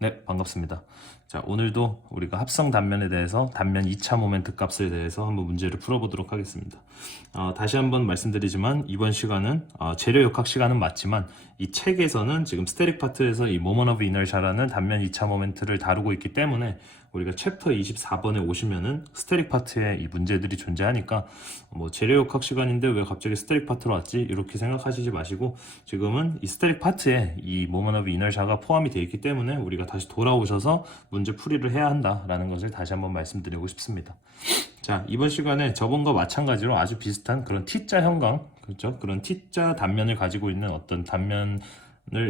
네, 반갑습니다. 자, 오늘도 우리가 합성 단면에 대해서 단면 2차 모멘트 값에 대해서 한번 문제를 풀어보도록 하겠습니다. 다시 한번 말씀드리지만 이번 시간은 재료 역학 시간은 맞지만 이 책에서는 지금 스테릭 파트에서 이 Moment of Inertia라는 단면 2차 모멘트를 다루고 있기 때문에 우리가 챕터 24번에 오시면은 스테릭 파트에 이 문제들이 존재하니까 뭐 재료 역학 시간인데 왜 갑자기 스테릭 파트로 왔지? 이렇게 생각하시지 마시고 지금은 이 스테릭 파트에 이 Moment of Inertia가 포함이 되어 있기 때문에 우리가 다시 돌아오셔서 문제 풀이를 해야 한다라는 것을 다시 한번 말씀드리고 싶습니다. 자, 이번 시간에 저번과 마찬가지로 아주 비슷한 그런 T자 형광, 그렇죠? 그런 T자 단면을 가지고 있는 어떤 단면을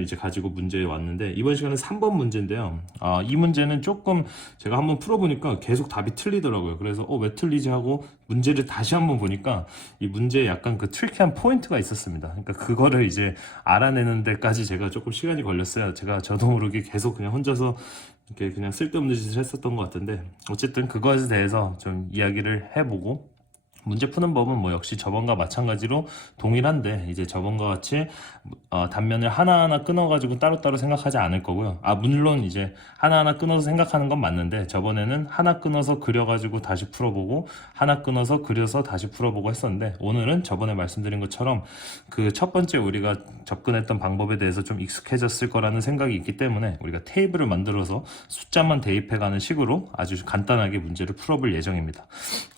이제 가지고 문제에 왔는데 이번 시간은 3번 문제인데요. 이 문제는 조금 제가 한번 풀어보니까 계속 답이 틀리더라고요. 그래서 왜 틀리지 하고 문제를 다시 한번 보니까 이 문제에 약간 그 트리키한 포인트가 있었습니다. 그러니까 그거를 이제 알아내는 데까지 제가 조금 시간이 걸렸어요. 저도 모르게 계속 그냥 혼자서 이렇게 그냥 쓸데없는 짓을 했었던 것 같은데 어쨌든 그것에 대해서 좀 이야기를 해보고 문제 푸는 법은 뭐 역시 저번과 마찬가지로 동일한데 이제 저번과 같이 단면을 하나하나 끊어가지고 따로따로 생각하지 않을 거고요. 물론 이제 하나하나 끊어서 생각하는 건 맞는데 저번에는 하나 끊어서 그려가지고 다시 풀어보고 하나 끊어서 그려서 다시 풀어보고 했었는데 오늘은 저번에 말씀드린 것처럼 그 첫 번째 우리가 접근했던 방법에 대해서 좀 익숙해졌을 거라는 생각이 있기 때문에 우리가 테이블을 만들어서 숫자만 대입해가는 식으로 아주 간단하게 문제를 풀어볼 예정입니다.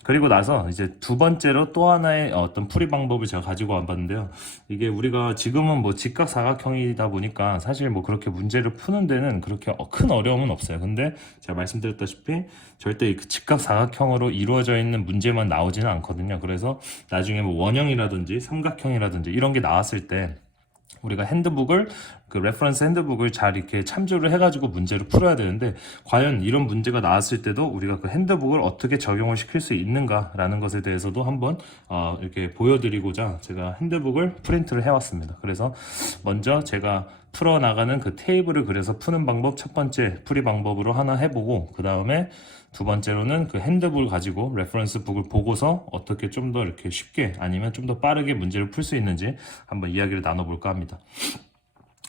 그리고 나서 이제 두 번째로 또 하나의 어떤 풀이 방법을 제가 가지고 와봤는데요. 이게 우리가 지금은 뭐 직각사각형이다 보니까 사실 뭐 그렇게 문제를 푸는 데는 그렇게 큰 어려움은 없어요. 근데 제가 말씀드렸다시피 절대 그 직각사각형으로 이루어져 있는 문제만 나오지는 않거든요. 그래서 나중에 뭐 원형이라든지 삼각형이라든지 이런 게 나왔을 때 우리가 그 레퍼런스 핸드북을 잘 이렇게 참조를 해가지고 문제를 풀어야 되는데 과연 이런 문제가 나왔을 때도 우리가 그 핸드북을 어떻게 적용을 시킬 수 있는가라는 것에 대해서도 한번 이렇게 보여드리고자 제가 핸드북을 프린트를 해왔습니다. 그래서 먼저 제가 풀어나가는 그 테이블을 그려서 푸는 방법 첫 번째 풀이 방법으로 하나 해보고 그 다음에 두 번째로는 그 핸드북을 가지고 레퍼런스 북을 보고서 어떻게 좀 더 이렇게 쉽게 아니면 좀 더 빠르게 문제를 풀 수 있는지 한번 이야기를 나눠볼까 합니다.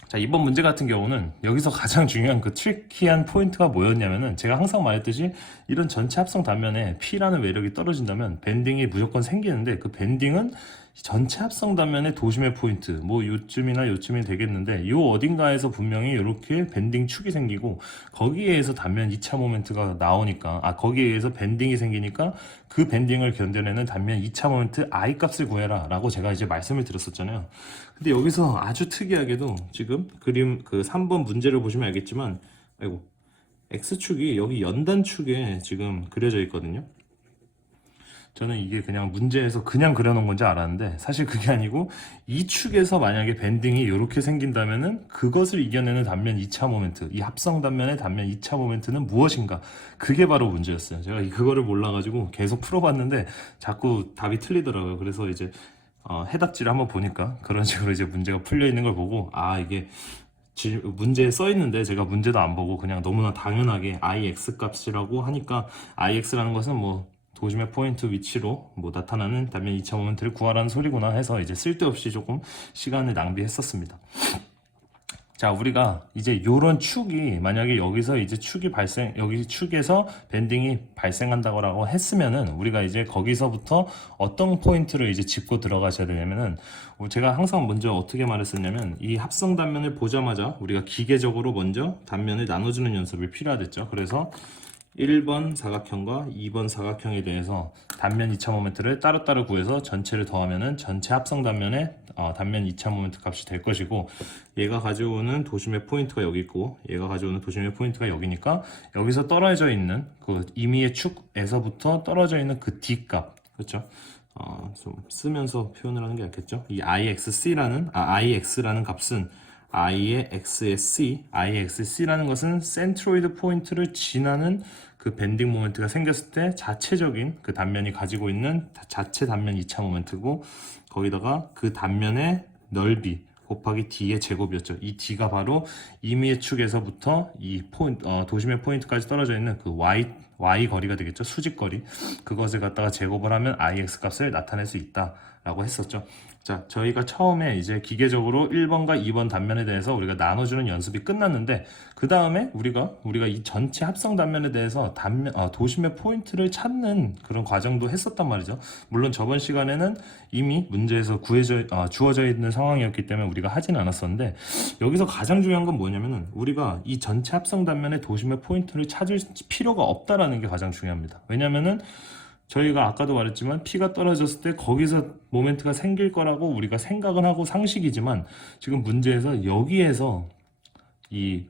자, 이번 문제 같은 경우는 여기서 가장 중요한 그 트리키한 포인트가 뭐였냐면은 제가 항상 말했듯이 이런 전체 합성 단면에 P라는 외력이 떨어진다면 밴딩이 무조건 생기는데 그 밴딩은 전체 합성 단면의 도심의 포인트 뭐 요쯤이나 요쯤이 되겠는데 요 어딘가에서 분명히 이렇게 밴딩 축이 생기고 거기에 의해서 단면 2차 모멘트가 나오니까 거기에 의해서 밴딩이 생기니까 그 밴딩을 견뎌내는 단면 2차 모멘트 I 값을 구해라 라고 제가 이제 말씀을 드렸었잖아요. 근데 여기서 아주 특이하게도 지금 그림 그 3번 문제를 보시면 알겠지만 아이고 X축이 여기 연단축에 지금 그려져 있거든요. 저는 이게 그냥 문제에서 그냥 그려놓은 건지 알았는데 사실 그게 아니고 이 축에서 만약에 밴딩이 이렇게 생긴다면은 그것을 이겨내는 단면 2차 모멘트, 이 합성 단면의 단면 2차 모멘트는 무엇인가? 그게 바로 문제였어요. 제가 그거를 몰라가지고 계속 풀어봤는데 자꾸 답이 틀리더라고요. 그래서 이제 해답지를 한번 보니까 그런 식으로 이제 문제가 풀려 있는 걸 보고 이게 문제에 써 있는데 제가 문제도 안 보고 그냥 너무나 당연하게 ix 값이라고 하니까 ix라는 것은 뭐 도심의 포인트 위치로 뭐 나타나는 단면 2차 모멘트를 구하라는 소리구나 해서 이제 쓸데없이 조금 시간을 낭비했었습니다. 자, 우리가 이제 요런 축이 만약에 여기서 이제 여기 축에서 밴딩이 발생한다고 했으면은 우리가 이제 거기서부터 어떤 포인트를 이제 짚고 들어가셔야 되냐면은 제가 항상 먼저 어떻게 말했었냐면 이 합성 단면을 보자마자 우리가 기계적으로 먼저 단면을 나눠주는 연습이 필요하겠죠. 그래서 1번 사각형과 2번 사각형에 대해서 단면 2차 모멘트를 따로따로 구해서 전체를 더하면은 전체 합성 단면의 단면 2차 모멘트 값이 될 것이고 얘가 가져오는 도심의 포인트가 여기 있고 얘가 가져오는 도심의 포인트가 여기니까 여기서 떨어져 있는 그 임의의 축에서부터 떨어져 있는 그 D 값 그렇죠? 좀 쓰면서 표현을 하는 게 낫겠죠? 이 IX라는 값은 i의 x의 c, IXC라는 것은 센트로이드 포인트를 지나는 그 밴딩 모멘트가 생겼을 때 자체적인 그 단면이 가지고 있는 자체 단면 2차 모멘트고 거기다가 그 단면의 넓이 곱하기 d의 제곱이었죠. 이 d가 바로 임의의 축에서부터 이 도심의 포인트까지 떨어져 있는 그 y 거리가 되겠죠. 수직 거리. 그것을 갖다가 제곱을 하면 ix 값을 나타낼 수 있다라고 했었죠. 자, 저희가 처음에 이제 기계적으로 1번과 2번 단면에 대해서 우리가 나눠주는 연습이 끝났는데, 그 다음에 우리가 이 전체 합성 단면에 대해서 도심의 포인트를 찾는 그런 과정도 했었단 말이죠. 물론 저번 시간에는 이미 문제에서 주어져 있는 상황이었기 때문에 우리가 하진 않았었는데, 여기서 가장 중요한 건 뭐냐면은 우리가 이 전체 합성 단면의 도심의 포인트를 찾을 필요가 없다라는 게 가장 중요합니다. 왜냐면은 저희가 아까도 말했지만 P가 떨어졌을 때 거기서 모멘트가 생길 거라고 우리가 생각은 하고 상식이지만, 지금 문제에서 여기에서 이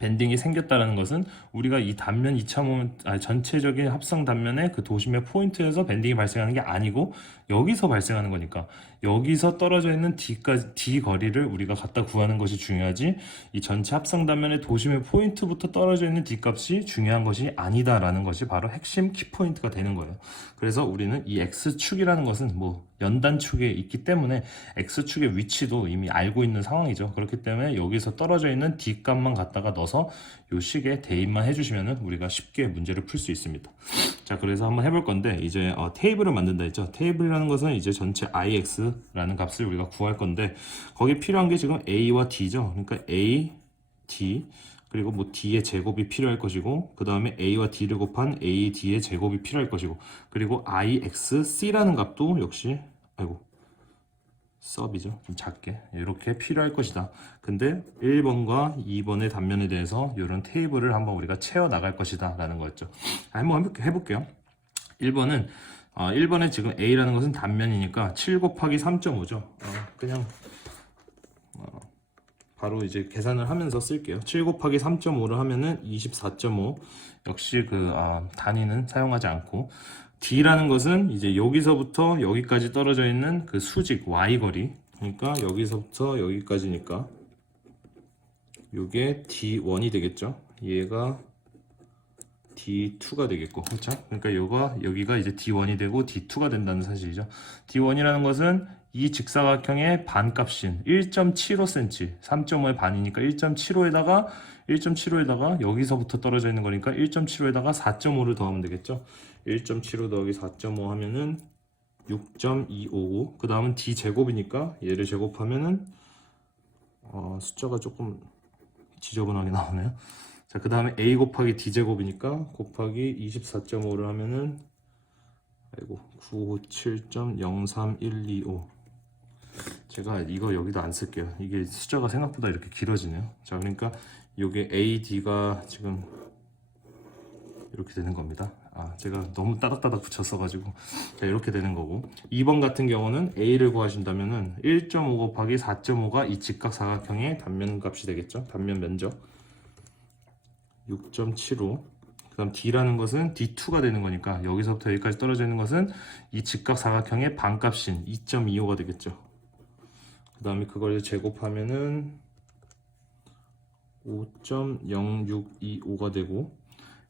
밴딩이 생겼다는 것은 우리가 이 단면 2차 모멘트, 전체적인 합성 단면의 그 도심의 포인트에서 밴딩이 발생하는 게 아니고 여기서 발생하는 거니까, 여기서 떨어져 있는 D 거리를 우리가 갖다 구하는 것이 중요하지, 이 전체 합성 단면의 도심의 포인트부터 떨어져 있는 D 값이 중요한 것이 아니다라는 것이 바로 핵심 키포인트가 되는 거예요. 그래서 우리는 이 X축이라는 것은 연단축에 있기 때문에 X축의 위치도 이미 알고 있는 상황이죠. 그렇기 때문에 여기서 떨어져 있는 D 값만 갖다가 넣어서 요 식에 대입만 해주시면 우리가 쉽게 문제를 풀 수 있습니다. 자, 그래서 한번 해볼 건데, 이제 테이블을 만든다 했죠. 테이블이라는 것은 이제 전체 ix라는 값을 우리가 구할 건데, 거기 필요한 게 지금 a와 d죠. 그러니까 a, d, 그리고 d의 제곱이 필요할 것이고, 그 다음에 a와 d를 곱한 a, d의 제곱이 필요할 것이고, 그리고 ixc라는 값도 역시 서비죠. 좀 작게 이렇게 필요할 것이다. 근데 1번과 2번의 단면에 대해서 이런 테이블을 한번 우리가 채워 나갈 것이다 라는 거였죠. 한번 해볼게요. 1번은 1번에 지금 A라는 것은 단면이니까 7 곱하기 3.5죠. 그냥 바로 이제 계산을 하면서 쓸게요. 7 곱하기 3.5를 하면은 24.5. 역시 단위는 사용하지 않고, D라는 것은 이제 여기서부터 여기까지 떨어져 있는 그 수직 Y 거리, 그러니까 여기서부터 여기까지니까 이게 D1이 되겠죠. 얘가 D2가 되겠고, 그렇죠? 그러니까 여기가 이제 D1이 되고 D2가 된다는 사실이죠. D1이라는 것은 이 직사각형의 반값인 1.75cm, 3.5의 반이니까 1.75에다가 여기서부터 떨어져 있는 거니까 1.75에다가 4.5를 더하면 되겠죠. 1.75 더하기 4.5 하면은 6.255. 그 다음은 D 제곱이니까 얘를 제곱하면은 숫자가 조금 지저분하게 나오네요. 자, 그 다음에 A 곱하기 D 제곱이니까 곱하기 24.5를 하면은 957.03125. 제가 이거 여기도 안 쓸게요. 이게 숫자가 생각보다 이렇게 길어지네요. 자, 그러니까 요게 A, D가 지금 이렇게 되는 겁니다. 제가 너무 따닥따닥 붙였어가지고. 자, 이렇게 되는 거고, 2번 같은 경우는 A를 구하신다면은 1.5 곱하기 4.5가 이 직각사각형의 단면 값이 되겠죠. 단면 면적 6.75. 그 다음 D라는 것은 D2가 되는 거니까 여기서부터 여기까지 떨어져 있는 것은 이 직각사각형의 반값인 2.25가 되겠죠. 그 다음에 그걸 제곱하면은 5.0625가 되고,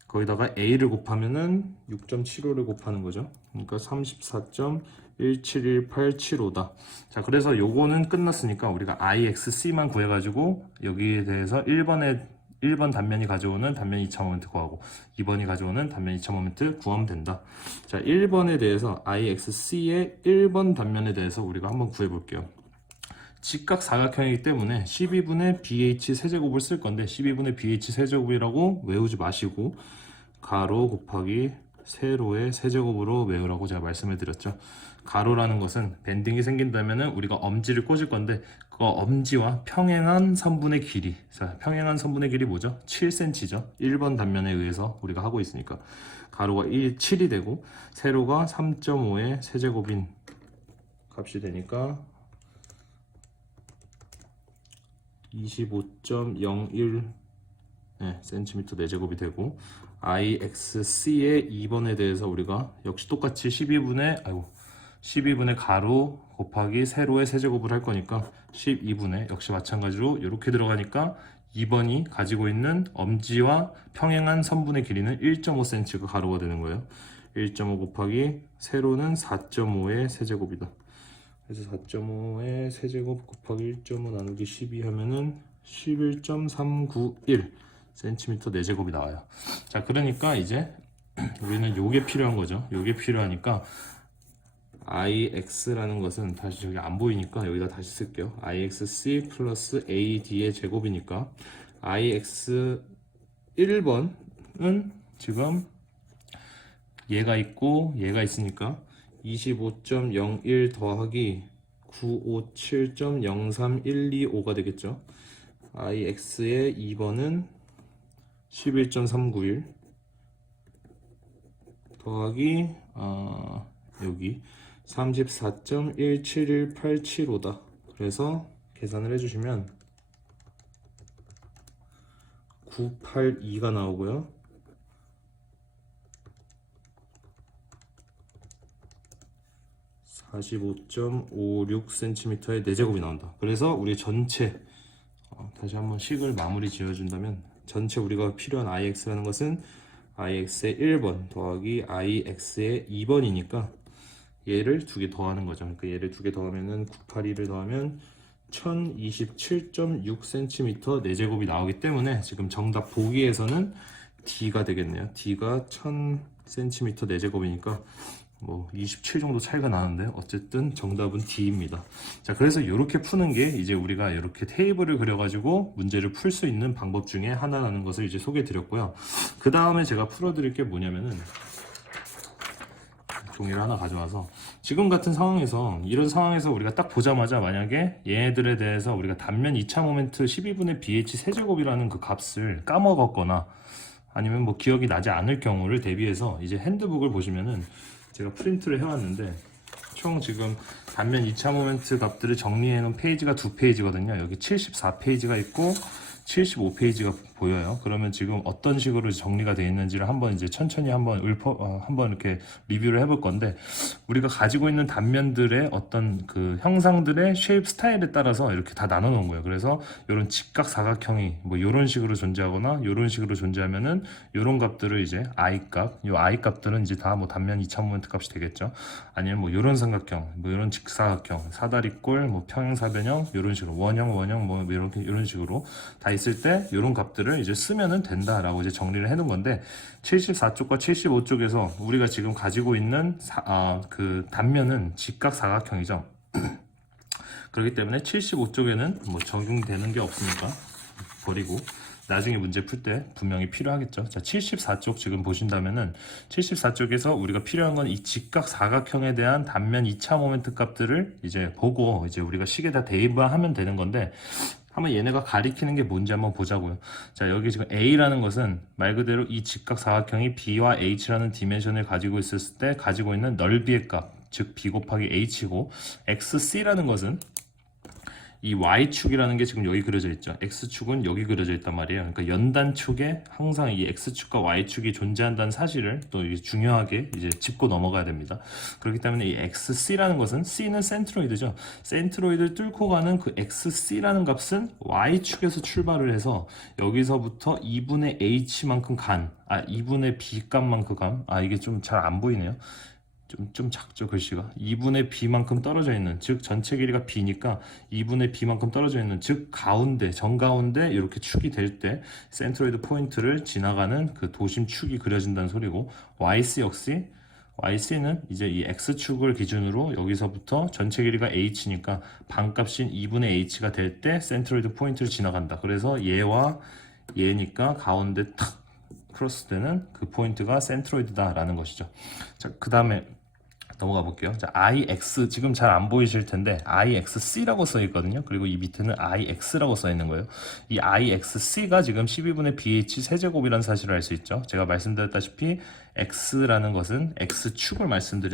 거기다가 A를 곱하면은 6.75를 곱하는 거죠. 그러니까 34.171875다. 자, 그래서 요거는 끝났으니까 우리가 IXC만 구해가지고 여기에 대해서 1번 단면이 가져오는 단면 2차 모멘트 구하고 2번이 가져오는 단면 2차 모멘트 구하면 된다. 자, 1번에 대해서 IXC의 1번 단면에 대해서 우리가 한번 구해볼게요. 직각사각형이기 때문에 12분의 BH 세제곱을 쓸 건데, 12분의 BH 세제곱이라고 외우지 마시고 가로 곱하기 세로의 세제곱으로 외우라고 제가 말씀을 드렸죠. 가로라는 것은 밴딩이 생긴다면은 우리가 엄지를 꽂을 건데, 그 엄지와 평행한 선분의 길이, 자, 평행한 선분의 길이 뭐죠? 7cm죠. 1번 단면에 의해서 우리가 하고 있으니까 가로가 7이 되고 세로가 3.5의 세제곱인 값이 되니까 25.01 센티미터 4제곱이 되고, IXC의 2번에 대해서 우리가 역시 똑같이 12분의 가로 곱하기 세로의 세제곱을 할 거니까 12분의 역시 마찬가지로 이렇게 들어가니까 2번이 가지고 있는 엄지와 평행한 선분의 길이는 1.5cm가 가로가 되는 거예요. 1.5 곱하기 세로는 4.5의 세제곱이다. 그래서 4.5의 세제곱 곱하기 1.5 나누기 12 하면은 11.391 cm 4제곱이 나와요. 자, 그러니까 이제 우리는 요게 필요한 거죠. 요게 필요하니까 ix라는 것은 다시 저기 안 보이니까 여기다 다시 쓸게요. ixc 플러스 ad의 제곱이니까 ix 1번은 지금 얘가 있고 얘가 있으니까 25.01 더하기 957.03125가 되겠죠. ix의 2번은 11.391 더하기 여기 34.171875다. 그래서 계산을 해주시면 982가 나오고요. 45.56cm의 4제곱이 나온다. 그래서 우리 전체 다시 한번 식을 마무리 지어준다면 전체 우리가 필요한 ix라는 것은 ix의 1번 더하기 ix의 2번이니까 얘를 두 개 더하는 거죠. 그러니까 얘를 두 개 더하면은 982를 더하면 1027.6cm 4제곱이 나오기 때문에 지금 정답 보기에서는 D가 되겠네요. D가 1000cm 4제곱이니까 뭐 27 정도 차이가 나는데 어쨌든 정답은 D입니다. 자, 그래서 이렇게 푸는 게 이제 우리가 이렇게 테이블을 그려가지고 문제를 풀 수 있는 방법 중에 하나라는 것을 이제 소개해 드렸고요. 그 다음에 제가 풀어드릴 게 뭐냐면은 종이를 하나 가져와서 지금 같은 상황에서 이런 상황에서 우리가 딱 보자마자 만약에 얘네들에 대해서 우리가 단면 2차 모멘트 12분의 bh 세제곱이라는 그 값을 까먹었거나 아니면 뭐 기억이 나지 않을 경우를 대비해서 이제 핸드북을 보시면은 제가 프린트를 해왔는데 총 지금 단면 2차 모멘트 값들을 정리해 놓은 페이지가 2페이지거든요. 여기 74페이지가 있고 75페이지가 보여요. 그러면 지금 어떤 식으로 정리가 되어 있는지를 한번 이제 천천히 한번 한번 이렇게 리뷰를 해볼 건데, 우리가 가지고 있는 단면들의 어떤 그 형상들의 쉐입 스타일에 따라서 이렇게 다 나눠 놓은 거예요. 그래서 이런 직각 사각형이 뭐 이런 식으로 존재하거나 이런 식으로 존재하면은 이런 값들을 이제 i 값, 이 i 값들은 이제 다 뭐 단면 2차 모멘트 값이 되겠죠. 아니면 뭐 이런 삼각형, 뭐 이런 직사각형, 사다리꼴, 뭐 평행사변형 이런 식으로 원형 뭐 이런 식으로 다 있을 때 이런 값들을 이제 쓰면은 된다라고 이제 정리를 해놓은 건데, 74쪽과 75쪽에서 우리가 지금 가지고 있는 그 단면은 직각 사각형이죠. 그렇기 때문에 75쪽에는 뭐 적용되는 게 없으니까 버리고 나중에 문제 풀 때 분명히 필요하겠죠. 자, 74쪽 지금 보신다면은 74쪽에서 우리가 필요한 건 이 직각 사각형에 대한 단면 2차 모멘트 값들을 이제 보고 이제 우리가 식에다 대입하면 되는 건데, 한번 얘네가 가리키는 게 뭔지 한번 보자고요. 자, 여기 지금 A라는 것은 말 그대로 이 직각 사각형이 B와 H라는 디멘션을 가지고 있을 때 가지고 있는 넓이의 값, 즉 B 곱하기 H고, XC라는 것은 이 Y축이라는 게 지금 여기 그려져 있죠. X축은 여기 그려져 있단 말이에요. 그러니까 연단축에 항상 이 X축과 Y축이 존재한다는 사실을 또 중요하게 이제 짚고 넘어가야 됩니다. 그렇기 때문에 이 XC라는 것은, C는 센트로이드죠. 센트로이드를 뚫고 가는 그 XC라는 값은 Y축에서 출발을 해서 여기서부터 2분의 H만큼 2분의 B 값만큼 이게 좀 잘 안 보이네요. 좀 작죠, 글씨가. 2분의 b만큼 떨어져 있는, 즉 전체 길이가 b니까 2분의 b만큼 떨어져 있는, 즉 가운데, 정가운데 이렇게 축이 될 때 센트로이드 포인트를 지나가는 그 도심 축이 그려진다는 소리고, YC 역시 YC는 이제 이 X축을 기준으로 여기서부터 전체 길이가 H니까 반값인 2분의 H가 될 때 센트로이드 포인트를 지나간다. 그래서 얘와 얘니까 가운데 탁 크로스 되는 그 포인트가 센트로이드다 라는 것이죠. 자, 그 다음에 넘어가 볼게요. 자, IX 지금 잘 안 보이실 텐데 IXC라고 써 있거든요. 그리고 이 밑에는 IX라고 써 있는 거예요. 이 IXC가 지금 12분의 BH 세제곱이라는 사실을 알 수 있죠. 제가 말씀드렸다시피 X라는 것은 X축을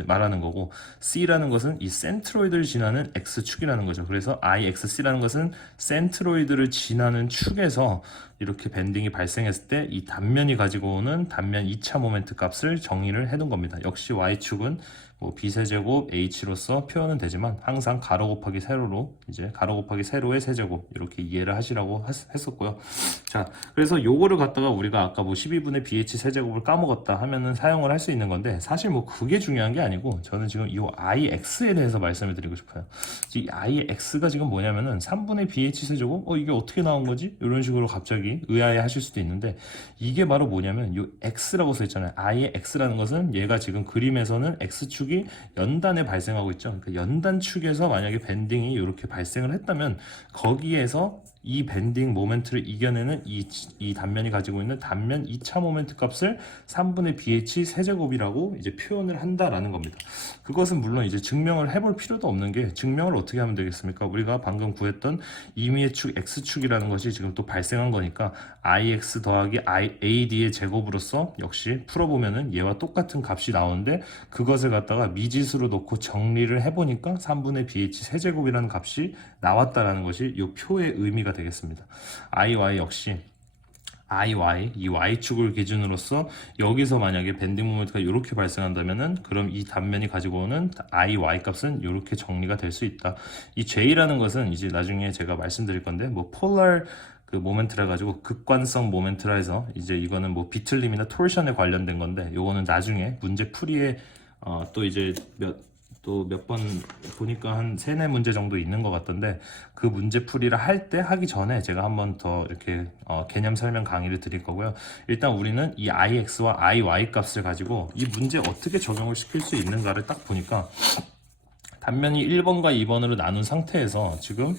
말하는 거고, C라는 것은 이 센트로이드를 지나는 X축이라는 거죠. 그래서 IXC라는 것은 센트로이드를 지나는 축에서 이렇게 밴딩이 발생했을 때 이 단면이 가지고 오는 단면 2차 모멘트 값을 정의를 해둔 겁니다. 역시 Y축은 뭐 B세제곱 H로서 표현은 되지만 항상 가로 곱하기 세로로, 이제 가로 곱하기 세로의 세제곱 이렇게 이해를 하시라고 했었고요. 자, 그래서 요거를 갖다가 우리가 아까 뭐 12분의 BH 세제곱을 까먹었다 하면은 이거는 사용을 할 수 있는 건데 사실 뭐 그게 중요한 게 아니고 저는 지금 이 IX에 대해서 말씀을 드리고 싶어요. 이 IX가 지금 뭐냐면은 3분의 BH 세제곱 이게 어떻게 나온 거지? 이런 식으로 갑자기 의아해 하실 수도 있는데 이게 바로 뭐냐면 이 X라고 써 있잖아요. IX라는 것은 얘가 지금 그림에서는 X축이 연단에 발생하고 있죠. 그러니까 연단축에서 만약에 밴딩이 이렇게 발생을 했다면 거기에서 이 밴딩 모멘트를 이겨내는 이 단면이 가지고 있는 단면 2차 모멘트 값을 3분의 BH 세제곱이라고 이제 표현을 한다라는 겁니다. 그것은 물론 이제 증명을 해볼 필요도 없는 게 증명을 어떻게 하면 되겠습니까? 우리가 방금 구했던 임의의 축 X축이라는 것이 지금 또 발생한 거니까 IX 더하기 AD의 제곱으로서 역시 풀어보면은 얘와 똑같은 값이 나오는데 그것을 갖다가 미지수로 놓고 정리를 해보니까 3분의 BH 세제곱이라는 값이 나왔다라는 것이 이 표의 의미가 되겠습니다. IY 역시 IY, 이 Y축을 기준으로서 여기서 만약에 밴딩 모멘트가 이렇게 발생한다면은 그럼 이 단면이 가지고 오는 IY 값은 이렇게 정리가 될 수 있다. 이 J라는 것은 이제 나중에 제가 말씀드릴 건데 뭐 폴라 그 모멘트라 가지고 극관성 모멘트라 해서 이제 이거는 뭐 비틀림이나 톨션에 관련된 건데 요거는 나중에 문제 풀이에 또 이제 몇 번 보니까 한 3-4문제 정도 있는 것 같던데 그 문제 풀이를 할 때 하기 전에 제가 한 번 더 이렇게 개념 설명 강의를 드릴 거고요. 일단 우리는 이 IX와 IY 값을 가지고 이 문제에 어떻게 적용을 시킬 수 있는가를 딱 보니까 단면이 1번과 2번으로 나눈 상태에서 지금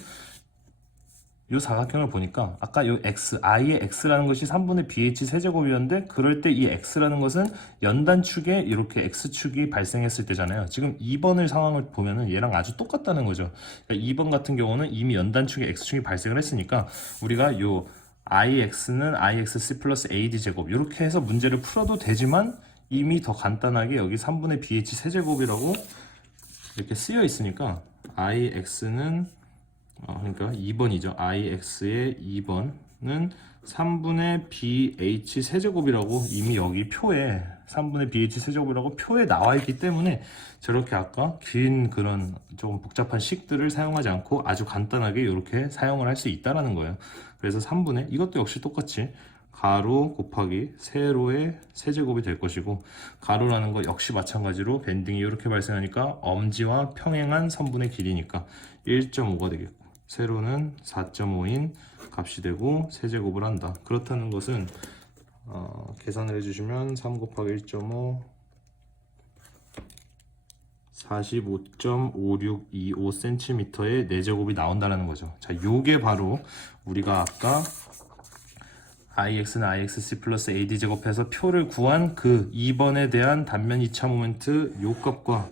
이 사각형을 보니까 아까 이 x, i의 x라는 것이 3분의 bh 세제곱이었는데 그럴 때 이 x라는 것은 연단축에 이렇게 x축이 발생했을 때잖아요. 지금 2번의 상황을 보면은 얘랑 아주 똑같다는 거죠. 그러니까 2번 같은 경우는 이미 연단축에 x축이 발생을 했으니까 우리가 요 ix는 ixc 플러스 ad 제곱 이렇게 해서 문제를 풀어도 되지만 이미 더 간단하게 여기 3분의 bh 세제곱이라고 이렇게 쓰여 있으니까 ix는 그러니까 2번이죠. IX의 2번은 3분의 BH 세제곱이라고 이미 여기 표에 3분의 BH 세제곱이라고 표에 나와 있기 때문에 저렇게 아까 긴 그런 조금 복잡한 식들을 사용하지 않고 아주 간단하게 이렇게 사용을 할 수 있다라는 거예요. 그래서 3분의 이것도 역시 똑같이 가로 곱하기 세로의 세제곱이 될 것이고 가로라는 거 역시 마찬가지로 밴딩이 이렇게 발생하니까 엄지와 평행한 선분의 길이니까 1.5가 되겠고 세로는 4.5인 값이 되고 세제곱을 한다. 그렇다는 것은 계산을 해주시면 3 곱하기 1.5 45.5625cm의 4제곱이 나온다는 거죠. 자, 요게 바로 우리가 아까 IX는 IXC 플러스 AD 제곱해서 표를 구한 그 2번에 대한 단면 2차 모멘트 요 값과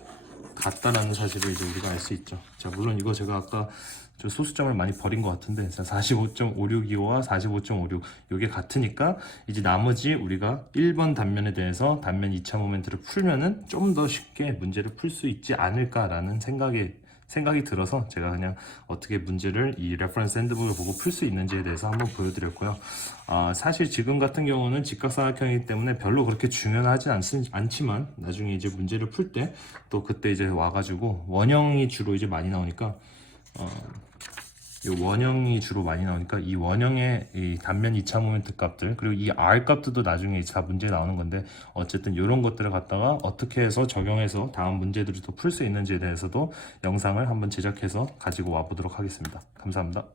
같다라는 사실을 이제 우리가 알 수 있죠. 자, 물론 이거 제가 아까 저 소수점을 많이 버린 것 같은데 45.565와 45.56 이게 같으니까 이제 나머지 우리가 1번 단면에 대해서 단면 2차 모멘트를 풀면은 좀 더 쉽게 문제를 풀 수 있지 않을까라는 생각이 들어서 제가 그냥 어떻게 문제를 이 레퍼런스 핸드북을 보고 풀 수 있는지에 대해서 한번 보여드렸고요. 사실 지금 같은 경우는 직각삼각형이기 때문에 별로 그렇게 중요하지 않지만 나중에 이제 문제를 풀 때 또 그때 이제 와가지고 원형이 주로 이제 많이 나오니까 이 원형이 주로 많이 나오니까 이 원형의 이 단면 2차 모멘트 값들 그리고 이 R 값들도 나중에 다 문제에 나오는 건데 어쨌든 이런 것들을 갖다가 어떻게 해서 적용해서 다음 문제들을 또 풀 수 있는지에 대해서도 영상을 한번 제작해서 가지고 와 보도록 하겠습니다. 감사합니다.